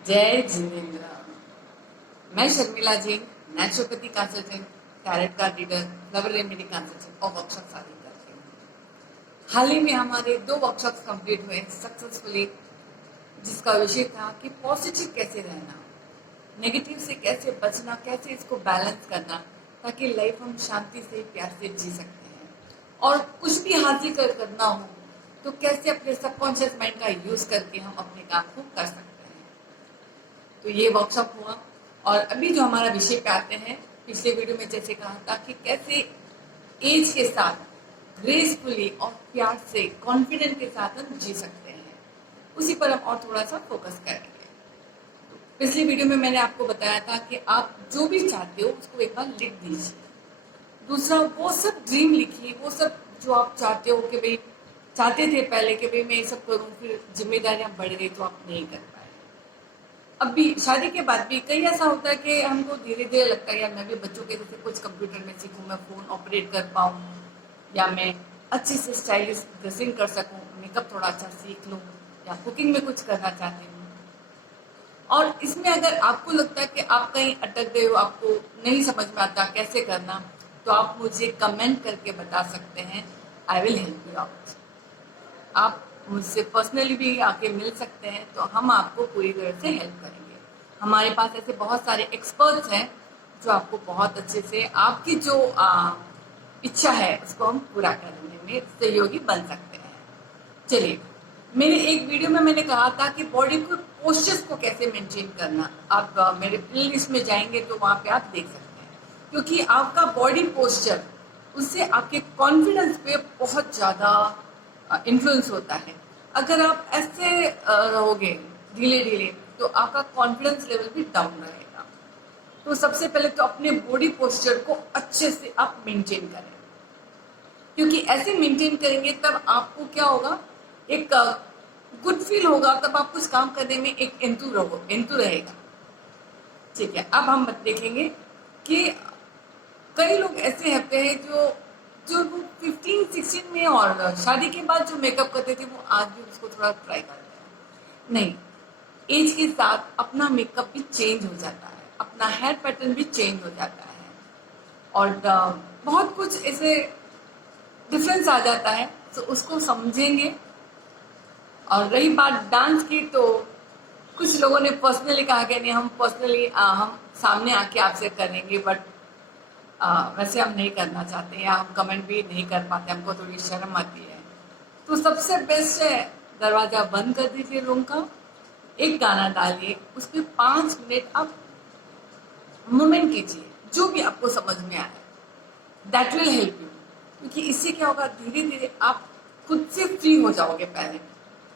जय जिनेन्द्र। मैं Sharmila Jain, naturopathy consultant, tarot card reader, flower remedy consultant और वर्कशॉप आदि करती हूँ। हाल ही में हमारे 2 वर्कशॉप्स कंप्लीट हुए सक्सेसफुली, जिसका विषय था कि पॉजिटिव कैसे रहना, नेगेटिव से कैसे बचना, कैसे इसको बैलेंस करना ताकि लाइफ हम शांति से प्यार से जी सकते हैं। और कुछ भी हासिल करना हो तो कैसे अपने सबकॉन्शियस माइंड का यूज करके हम अपने काम को कर सकते हैं। तो ये वर्कशॉप हुआ और अभी जो हमारा विषय पे आते हैं, पिछले वीडियो में जैसे कहा था कि कैसे एज के साथ ग्रेसफुली और प्यार से कॉन्फिडेंट के साथ हम जी सकते हैं, उसी पर हम और थोड़ा सा फोकस करेंगे। तो पिछली वीडियो में मैंने आपको बताया था कि आप जो भी चाहते हो उसको एक बार लिख दीजिए। दूसरा, वो सब ड्रीम लिखिए, वो सब जो आप चाहते हो कि भाई चाहते थे पहले कि भाई मैं ये सब करूं, फिर जिम्मेदारियां बढ़ गई तो आप नहीं कर पाए। अब भी शादी के बाद भी कई ऐसा होता है कि हमको धीरे धीरे लगता है यार मैं भी बच्चों के जैसे कुछ कंप्यूटर में सीखूं, मैं फोन ऑपरेट कर पाऊं, या मैं अच्छी से स्टाइलिश ड्रेसिंग कर सकूं, मेकअप थोड़ा अच्छा सीख लूं, या कुकिंग में कुछ करना चाहती हूँ। और इसमें अगर आपको लगता है कि आप कहीं अटक गए हो, आपको नहीं समझ में आता कैसे करना, तो आप मुझे कमेंट करके बता सकते हैं। I will help you out. आप मुझसे पर्सनली भी आके मिल सकते हैं, तो हम आपको पूरी तरह से हेल्प करेंगे। हमारे पास ऐसे बहुत सारे एक्सपर्ट्स हैं जो आपको बहुत अच्छे से आपकी जो इच्छा है उसको हम पूरा करने में सहयोगी बन सकते हैं। चलिए, मेरे एक वीडियो में मैंने कहा था कि बॉडी को पोस्चर्स को कैसे मेंटेन करना। आप मेरे प्लेलिस्ट में जाएंगे तो वहाँ पे आप देख सकते हैं, क्योंकि आपका बॉडी पोस्चर उससे आपके कॉन्फिडेंस पे बहुत ज़्यादा इन्फ्लुएंस होता है। अगर आप ऐसे रहोगे ढीले ढीले तो आपका कॉन्फिडेंस लेवल भी डाउन रहेगा। तो सबसे पहले तो अपने बॉडी पोस्चर को अच्छे से आप मेंटेन करें, क्योंकि ऐसे मेंटेन करेंगे तब आपको क्या होगा, एक गुड फील होगा, तब आप कुछ काम करने में एक एंतु रहेगा। ठीक है, अब हम देखेंगे कि कई लोग ऐसे होते हैं जो जो 15-16 में और शादी के बाद जो मेकअप करते थे वो आज भी उसको थोड़ा ट्राई करते हैं। नहीं, एज के साथ अपना मेकअप भी चेंज हो जाता है, अपना हेयर पैटर्न भी चेंज हो जाता है, और बहुत कुछ ऐसे डिफरेंस आ जाता है, तो उसको समझेंगे। और रही बात डांस की, तो कुछ लोगों ने पर्सनली कहा कि नहीं, हम पर्सनली हम सामने आके आपसे करेंगे, बट वैसे हम नहीं करना चाहते, या हम कमेंट भी नहीं कर पाते, हमको थोड़ी शर्म आती है। तो सबसे बेस्ट है, दरवाजा बंद कर दीजिए रूम का, एक गाना डालिए, उसमें 5 मिनट आप मूवमेंट कीजिए, जो भी आपको समझ में आए। दैट विल हेल्प यू, क्योंकि इससे क्या होगा, धीरे धीरे आप खुद से फ्री हो जाओगे पहले,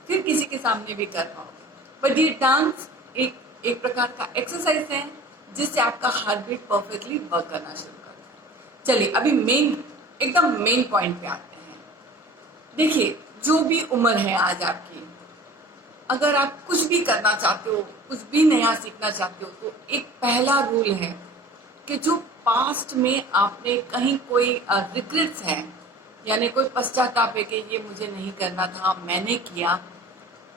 फिर किसी के सामने भी कर पाओगे। बट ये डांस एक प्रकार का एक्सरसाइज है जिससे आपका हार्ट बीट परफेक्टली वर्क करना शुरू कर देगा। चलिए, अभी एकदम मेन पॉइंट पे आते हैं। देखिए, जो भी उम्र है आज आपकी, अगर आप कुछ भी करना चाहते हो, कुछ भी नया सीखना चाहते हो, तो एक पहला रूल है कि जो पास्ट में आपने कहीं कोई रिग्रेट्स है, यानी कोई पश्चाताप है कि ये मुझे नहीं करना था, मैंने किया,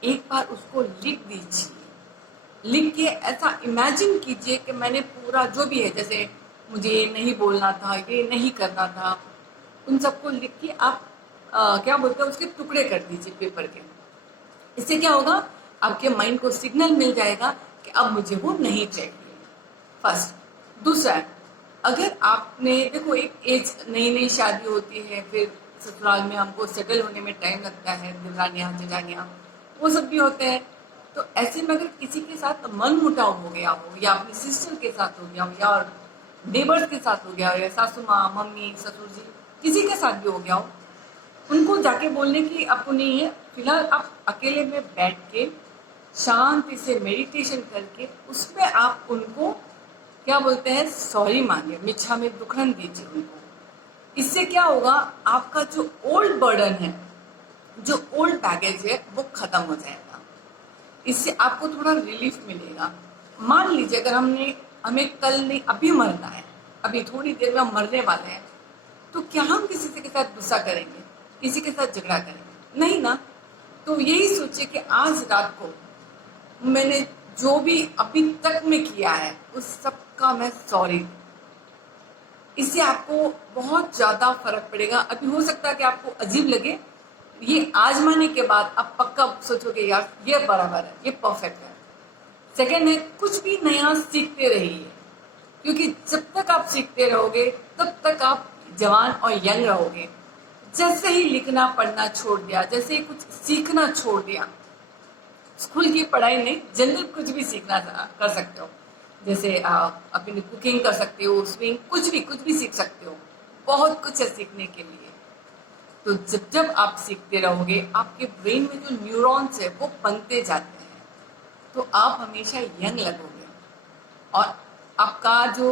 एक बार उसको लिख दीजिए। लिख के ऐसा इमेजिन कीजिए कि मैंने पूरा जो भी है, जैसे मुझे ये नहीं बोलना था, ये नहीं करना था, उन सबको लिख के आप क्या बोलते हैं, उसके टुकड़े कर दीजिए पेपर के। इससे क्या होगा, आपके माइंड को सिग्नल मिल जाएगा कि अब मुझे वो नहीं चाहिए। फर्स्ट। दूसरा, अगर आपने देखो, एक एज नई नई शादी होती है, फिर ससुराल में हमको सेटल होने में टाइम लगता है, दुल्हनियाँ जेठानियाँ वो सब भी होते हैं। तो ऐसे में अगर किसी के साथ मन मुटाव हो गया हो, या अपनी सिस्टर के साथ हो गया हो, या नेबर्स के साथ हो गया हो, या सासू माँ, मम्मी, ससुर जी, किसी के साथ भी हो गया हो, उनको जाके बोलने की आपको नहीं है। फिलहाल आप अकेले में बैठ के शांति से मेडिटेशन करके उसमें आप उनको क्या बोलते हैं, सॉरी मांगे, मिच्छा में दुखन दीजिए उनको। इससे क्या होगा, आपका जो ओल्ड बर्डन है, जो ओल्ड बैगेज है, वो खत्म हो जाएगा। इससे आपको थोड़ा रिलीफ मिलेगा। मान लीजिए अगर हमें कल नहीं, अभी मरना है, अभी थोड़ी देर में हम मरने वाले हैं, तो क्या हम किसी के साथ गुस्सा करेंगे, किसी के साथ झगड़ा करेंगे? नहीं ना। तो यही सोचिए कि आज रात को मैंने जो भी अभी तक में किया है उस सब का मैं सॉरी। इससे आपको बहुत ज़्यादा फर्क पड़ेगा। अभी हो सकता है कि आपको अजीब लगे, ये आजमाने के बाद आप पक्का सोचोगे यार ये बराबर है, ये परफेक्ट है। सेकेंड है, कुछ भी नया सीखते रहिए, क्योंकि जब तक आप सीखते रहोगे तब तक आप जवान और यंग रहोगे। जैसे ही लिखना पढ़ना छोड़ दिया, जैसे ही कुछ सीखना छोड़ दिया, स्कूल की पढ़ाई नहीं, जनरल कुछ भी सीखना कर सकते हो। जैसे आप अपनी कुकिंग कर सकते हो, स्विमिंग, कुछ भी सीख सकते हो। बहुत कुछ है सीखने के लिए। तो जब जब आप सीखते रहोगे आपके ब्रेन में जो न्यूरॉन्स है वो बनते जाते हैं, तो आप हमेशा यंग लगोगे और आपका जो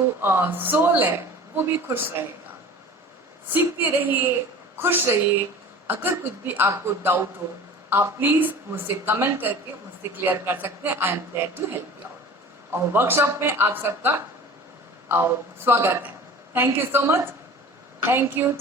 सोल है वो भी खुश रहेगा। सीखते रहिए, खुश रहिए। अगर कुछ भी आपको डाउट हो, आप प्लीज मुझसे कमेंट करके मुझसे क्लियर कर सकते हैं। I am there to help you out. और वर्कशॉप में आप सबका स्वागत है। Thank you so much. Thank you.